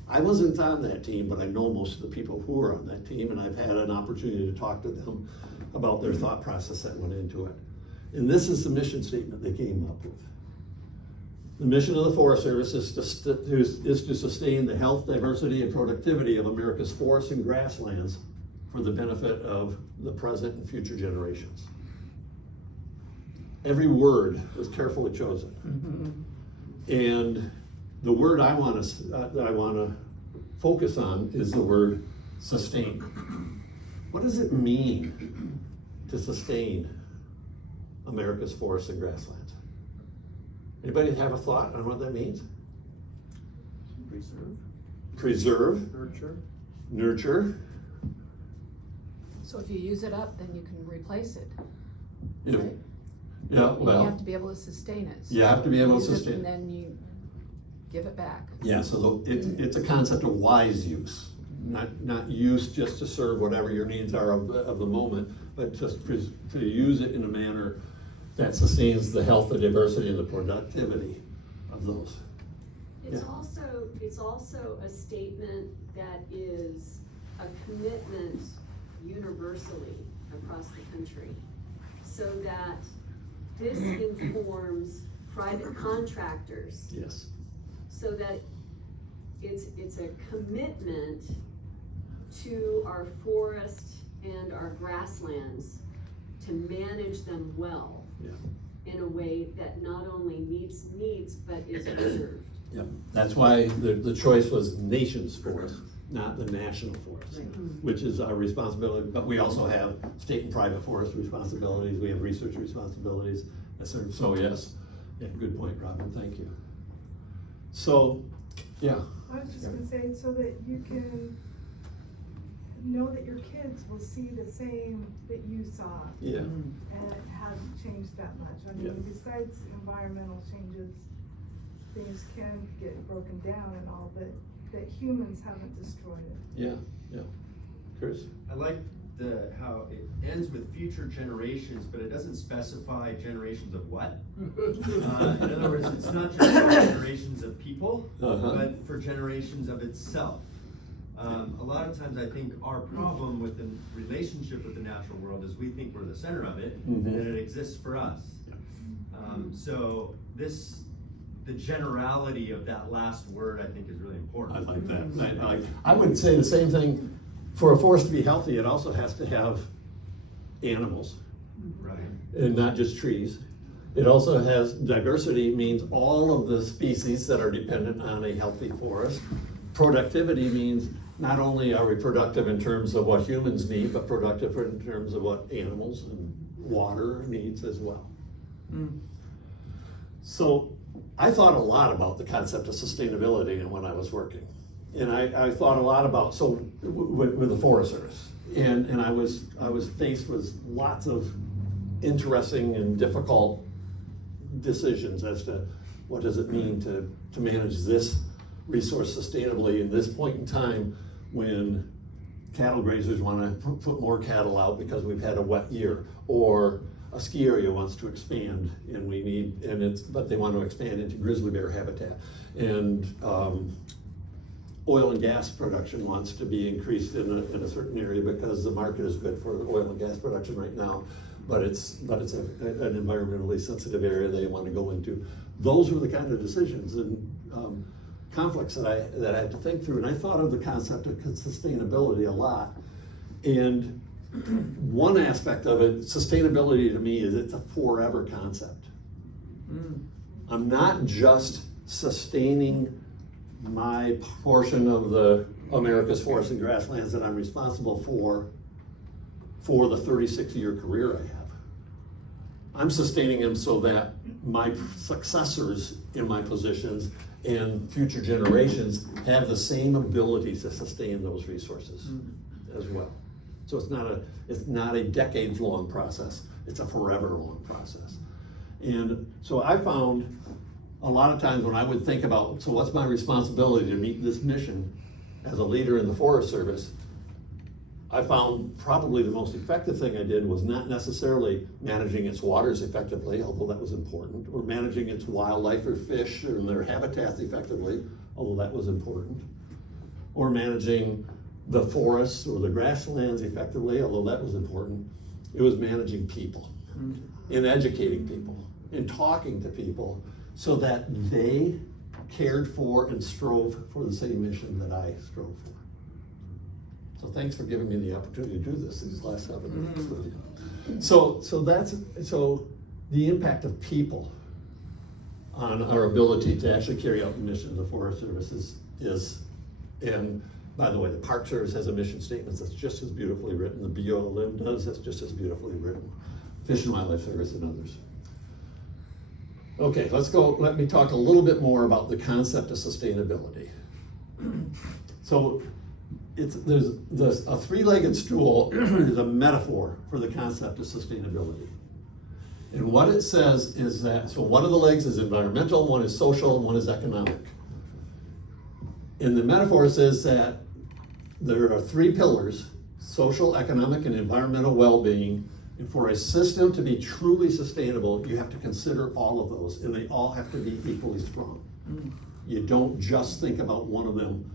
I wasn't on that team, but I know most of the people who were on that team, and I've had an opportunity to talk to them about their thought process that went into it. And this is the mission statement they came up with. The mission of the Forest Service is to sustain the health, diversity, and productivity of America's forests and grasslands for the benefit of the present and future generations. Every word was carefully chosen. And the word I want to focus on is the word sustain. What does it mean to sustain America's forests and grasslands? Anybody have a thought on what that means? Preserve. Nurture. So if you use it up, then you can replace it. You know, right? Yeah, And you well, have to be able to sustain it. you have to be able to Use it sustain And it. then you give it back. Yeah, so it's a concept of wise use, not use just to serve whatever your needs are of the moment, but just to use it in a manner that sustains the health, the diversity, and the productivity of those. It's Yeah. also a statement that is a commitment universally across the country, so that this informs private contractors, Yes. so that it's a commitment to our forest and our grasslands to manage them well Yeah. in a way that not only meets needs, but is preserved. Yeah, that's why the choice was nation's forest, not the national forest, which is our responsibility, but we also have state and private forest responsibilities, we have research responsibilities, so yes, yeah, good point, Robin, thank you. So, yeah, I was just gonna say, so that you can know that your kids will see the same that you saw, yeah, and it hasn't changed that much. I Yeah. mean, besides environmental changes, things can get broken down and all, but that humans haven't destroyed it. yeah, yeah. Chris? I like how it ends with future generations, but it doesn't specify generations of what. In other words, it's not just for generations of people, Uh-huh. but for generations of itself. A lot of times I think our problem with the relationship with the natural world is we think we're the center of it, Mhm. and it exists for us. So the generality of that last word, I think, is really important. I like that. I would say the same thing. For a forest to be healthy, it also has to have animals, Right. and not just trees. It also has diversity, means all of the species that are dependent on a healthy forest. Productivity means not only are we productive in terms of what humans need, but productive in terms of what animals and water needs as well. So I thought a lot about the concept of sustainability when I was working. And I thought a lot about, so with the Forest Service. And I was faced with lots of interesting and difficult decisions as to what does it mean to manage this resource sustainably in this point in time when cattle grazers want to put more cattle out because we've had a wet year, or a ski area wants to expand but they want to expand into grizzly bear habitat, and oil and gas production wants to be increased in a certain area because the market is good for oil and gas production right now, but it's an environmentally sensitive area they want to go into. Those were the kind of decisions and conflicts that I had to think through, and I thought of the concept of sustainability a lot. And one aspect of it, sustainability to me, is it's a forever concept. I'm not just sustaining my portion of the America's forests and grasslands that I'm responsible for the 36-year career I have. I'm sustaining them so that my successors in my positions and future generations have the same ability to sustain those resources as well. So it's not a decades-long process, it's a forever-long process. And so I found a lot of times when I would think about, so what's my responsibility to meet this mission as a leader in the Forest Service, I found probably the most effective thing I did was not necessarily managing its waters effectively, although that was important, or managing its wildlife or fish or their habitats effectively, although that was important, or managing the forests or the grasslands effectively, although that was important. It was managing people and educating people and talking to people so that they cared for and strove for the same mission that I strove for. So thanks for giving me the opportunity to do this these last 7 minutes with you. So the impact of people on our ability to actually carry out the mission of the Forest Service is, and by the way, the Park Service has a mission statement that's just as beautifully written, the BLM does, that's just as beautifully written, Fish and Wildlife Service and others. Okay, let me talk a little bit more about the concept of sustainability. So there's a three-legged stool is a metaphor for the concept of sustainability. And what it says is that, so one of the legs is environmental, one is social, and one is economic. And the metaphor says that there are three pillars: social, economic, and environmental well-being. And for a system to be truly sustainable, you have to consider all of those, and they all have to be equally strong. You don't just think about one of them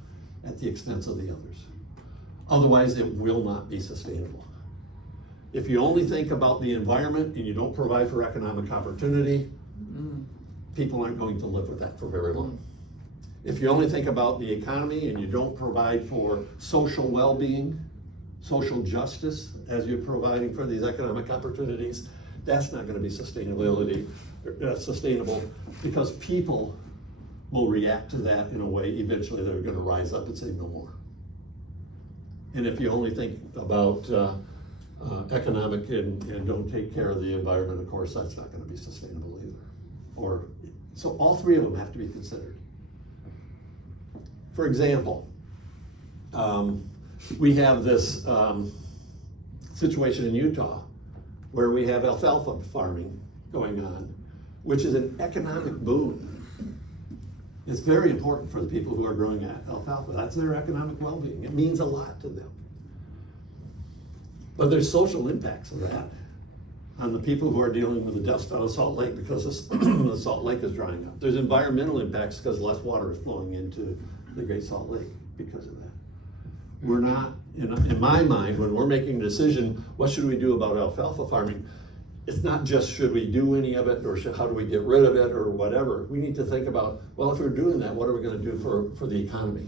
at the expense of the others. Otherwise, it will not be sustainable. If you only think about the environment and you don't provide for economic opportunity, people aren't going to live with that for very long. If you only think about the economy and you don't provide for social well-being, social justice, as you're providing for these economic opportunities, that's not gonna be sustainable, because people will react to that in a way, eventually they're gonna rise up and say no more. And if you only think about economic and don't take care of the environment, of course, that's not gonna be sustainable either. So all three of them have to be considered. For example, we have this situation in Utah where we have alfalfa farming going on, which is an economic boom. It's very important for the people who are growing alfalfa. That's their economic well-being. It means a lot to them. But there's social impacts of that on the people who are dealing with the dust out of Salt Lake because the Salt Lake is drying up. There's environmental impacts because less water is flowing into the Great Salt Lake because of that. We're not, in my mind, when we're making a decision, what should we do about alfalfa farming? It's not just should we do any of it or how do we get rid of it or whatever. We need to think about, well, if we're doing that, what are we gonna do for the economy?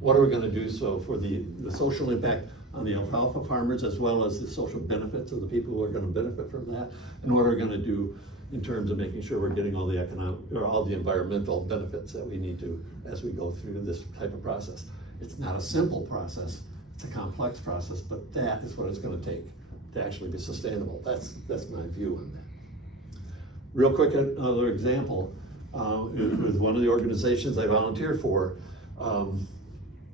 What are we gonna do so for the social impact on the alfalfa farmers, as well as the social benefits of the people who are gonna benefit from that? And what are we gonna do in terms of making sure we're getting all the economic, or all the environmental benefits that we need to as we go through this type of process? It's not a simple process, it's a complex process, but that is what it's gonna take to actually be sustainable. That's my view on that. Real quick, another example, with one of the organizations I volunteered for,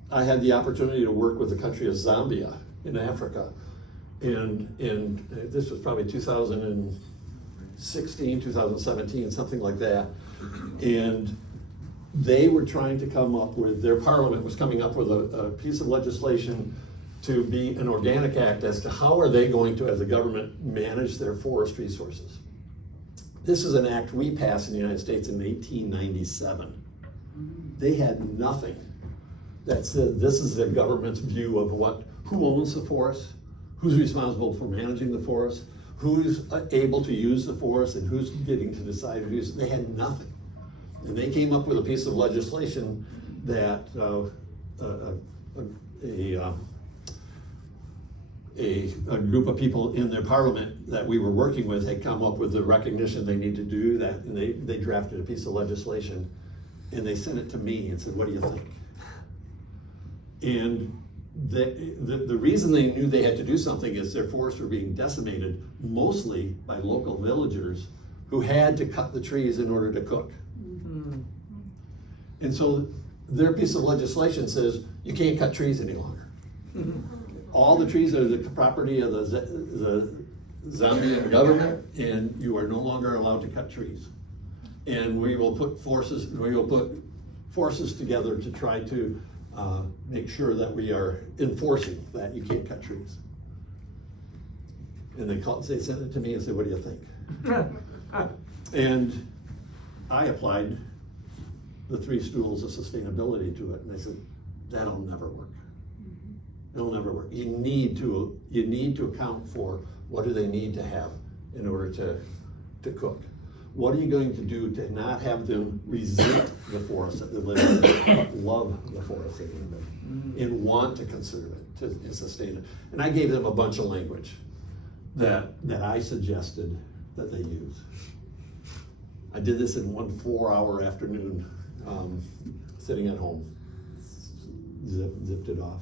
I had the opportunity to work with the country of Zambia in Africa. And this was probably 2016, 2017, something like that. And they were trying to come up with, their parliament was coming up with a piece of legislation to be an organic act as to how are they going to, as a government, manage their forest resources. This is an act we passed in the United States in 1897. They had nothing that said this is the government's view of who owns the forest, who's responsible for managing the forest, who's able to use the forest, and who's getting to decide who's. They had nothing. And they came up with a piece of legislation that a group of people in their parliament that we were working with had come up with the recognition they need to do that, and they drafted a piece of legislation, and they sent it to me and said, what do you think? And the reason they knew they had to do something is their forests were being decimated mostly by local villagers who had to cut the trees in order to cook. And so their piece of legislation says you can't cut trees any longer. All the trees are the property of the Zambian government, and you are no longer allowed to cut trees. And we will put forces together to try to make sure that we are enforcing that you can't cut trees. And they sent it to me and said, what do you think? And I applied the 3 stools of sustainability to it, and they said, that'll never work. It'll never work. You need to account for what do they need to have in order to cook. What are you going to do to not have them resent the forest that they live in, but love the forest that they live in, and want to conserve it, to sustain it? And I gave them a bunch of language that I suggested that they use. I did this in one 4-hour afternoon, sitting at home, zipped it off.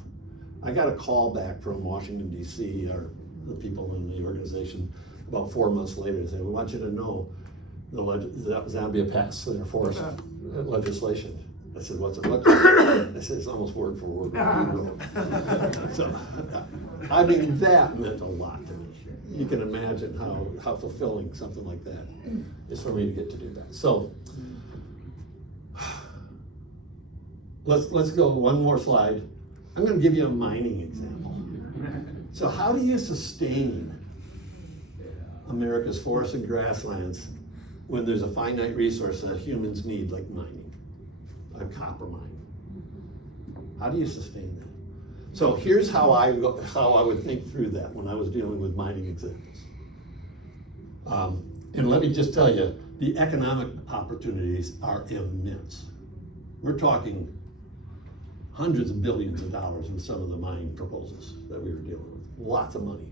I got a call back from Washington, D.C., or the people in the organization, about 4 months later, and said, we want you to know Zambia passed their forest legislation. I said, what's it look like? I said, it's almost word for word. So, I mean, that meant a lot to me. you can imagine how fulfilling something like that is for me to get to do that. So let's go one more slide. I'm going to give you a mining example. So how do you sustain America's forests and grasslands when there's a finite resource that humans need, like mining, a copper mine? How do you sustain that? So here's how I would think through that when I was dealing with mining examples. And let me just tell you, the economic opportunities are immense. We're talking hundreds of billions of dollars in some of the mining proposals that we were dealing with. Lots of money.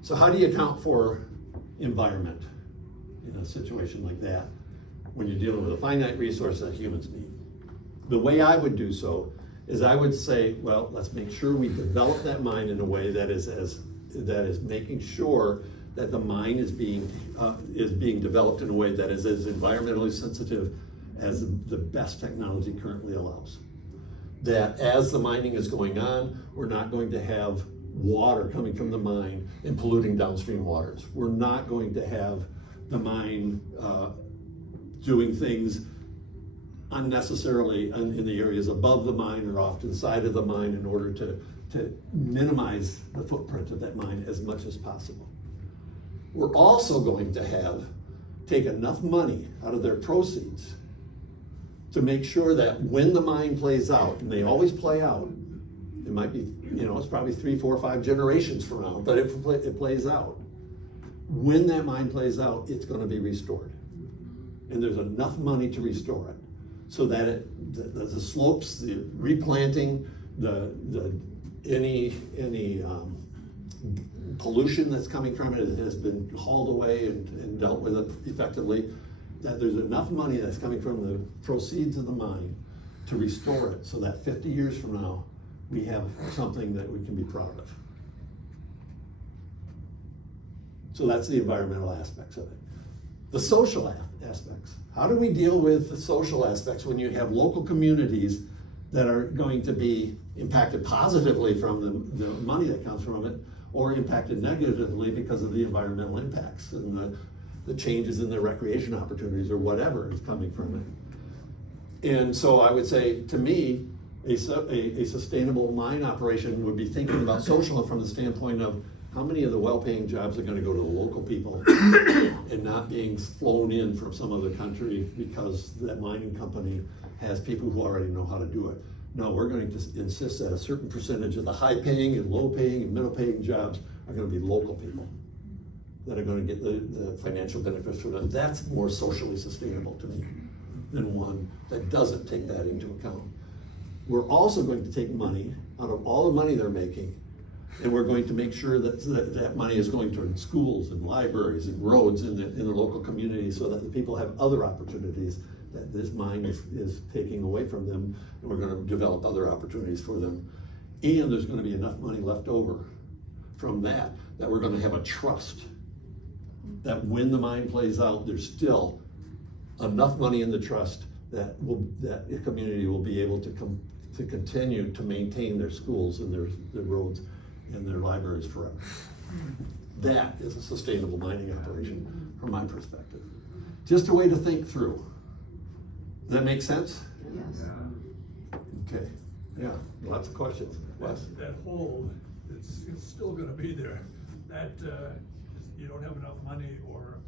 So how do you account for environment in a situation like that when you're dealing with a finite resource that humans need? The way I would do so is I would say, well, let's make sure we develop that mine in a way that is making sure that the mine is being developed in a way that is as environmentally sensitive as the best technology currently allows. That as the mining is going on, we're not going to have water coming from the mine and polluting downstream waters. We're not going to have the mine doing things unnecessarily in the areas above the mine or off to the side of the mine in order to minimize the footprint of that mine as much as possible. We're also going to take enough money out of their proceeds to make sure that when the mine plays out, and they always play out, it might be, it's probably 3, 4, 5 generations from now, but it plays out. When that mine plays out, it's going to be restored. And there's enough money to restore it so that the slopes, the replanting, any pollution that's coming from it has been hauled away and dealt with it effectively, that there's enough money that's coming from the proceeds of the mine to restore it so that 50 years from now, we have something that we can be proud of. So that's the environmental aspects of it. The social aspects. How do we deal with the social aspects when you have local communities that are going to be impacted positively from the money that comes from it, or impacted negatively because of the environmental impacts and the changes in their recreation opportunities or whatever is coming from it? And so I would say, to me, a sustainable mine operation would be thinking about social from the standpoint of how many of the well-paying jobs are going to go to the local people and not being flown in from some other country because that mining company has people who already know how to do it. No, we're going to insist that a certain percentage of the high-paying and low-paying and middle-paying jobs are going to be local people that are going to get the financial benefits from them. That's more socially sustainable to me than one that doesn't take that into account. We're also going to take money out of all the money they're making, and we're going to make sure that that money is going toward schools and libraries and roads in the local community so that the people have other opportunities that this mine is taking away from them, and we're going to develop other opportunities for them. And there's going to be enough money left over from that we're going to have a trust that when the mine plays out, there's still enough money in the trust that the community will be able to continue to maintain their schools and their roads and their libraries forever. That is a sustainable mining operation from my perspective. Just a way to think through. Does that make sense? Yes. Okay. Yeah, lots of questions. Yes? That hole, it's still gonna be there. That, you don't have enough money, or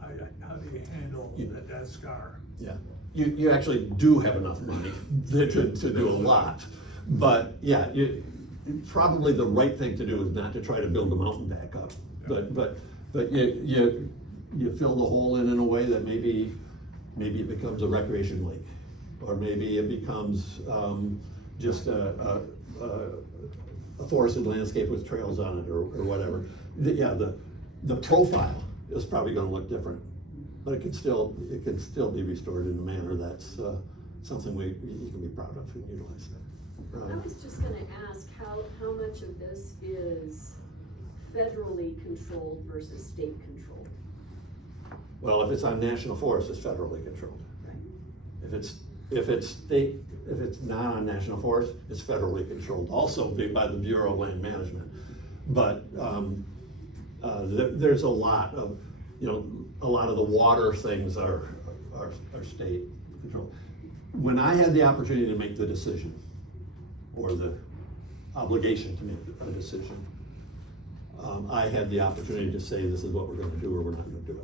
how do you handle that scar? Yeah, you actually do have enough money to do a lot. But yeah, probably the right thing to do is not to try to build the mountain back up. Yeah. But you fill the hole in a way that maybe it becomes a recreation lake, or maybe it becomes just a forested landscape with trails on it, or whatever. The profile is probably going to look different, but it can still be restored in a manner that's something you can be proud of and utilize. I was just going to ask how much of this is federally controlled versus state controlled? Well, if it's on national forest, it's federally controlled. Right. If it's not on national forest, it's federally controlled, also by the Bureau of Land Management. But There's a lot of, a lot of the water things are state control. When I had the opportunity to make the decision, or the obligation to make a decision, I had the opportunity to say, this is what we're gonna do, or we're not gonna do it.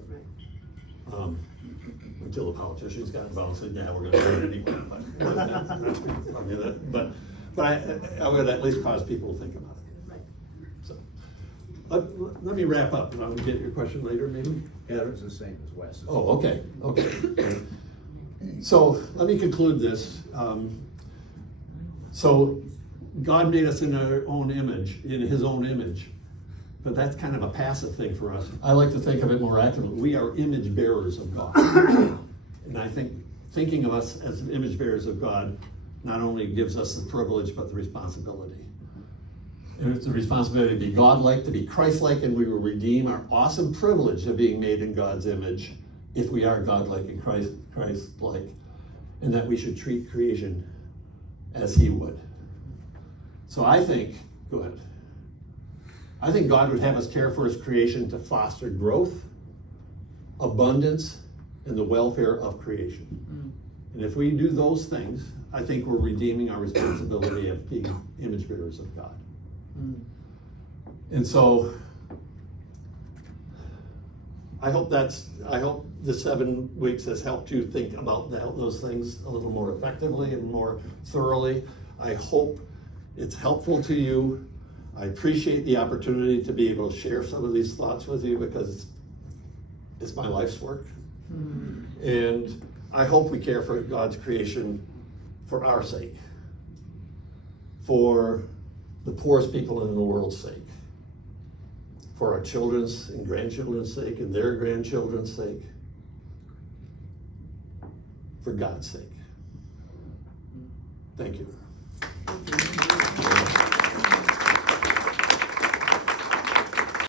Until the politicians got involved and said, yeah, we're gonna do it anyway. But I would at least cause people to think about it. So, let me wrap up, and I'll get your question later, maybe? It's the same as Wes. Oh, okay. So, let me conclude this. So, God made us in our own image, in his own image. But that's kind of a passive thing for us. I like to think of it more actively. We are image bearers of God. And I think thinking of us as image bearers of God not only gives us the privilege, but the responsibility. And it's the responsibility to be God-like, to be Christ-like, and we will redeem our awesome privilege of being made in God's image if we are God-like and Christ-like, and that we should treat creation as he would. So I think, go ahead. I think God would have us care for his creation to foster growth, abundance, and the welfare of creation. And if we do those things, I think we're redeeming our responsibility of being image bearers of God. And so, I hope the 7 weeks has helped you think about those things a little more effectively and more thoroughly. I hope it's helpful to you. I appreciate the opportunity to be able to share some of these thoughts with you, because it's my life's work. And I hope we care for God's creation for our sake, for the poorest people in the world's sake, for our children's and grandchildren's sake and their grandchildren's sake, for God's sake. Thank you.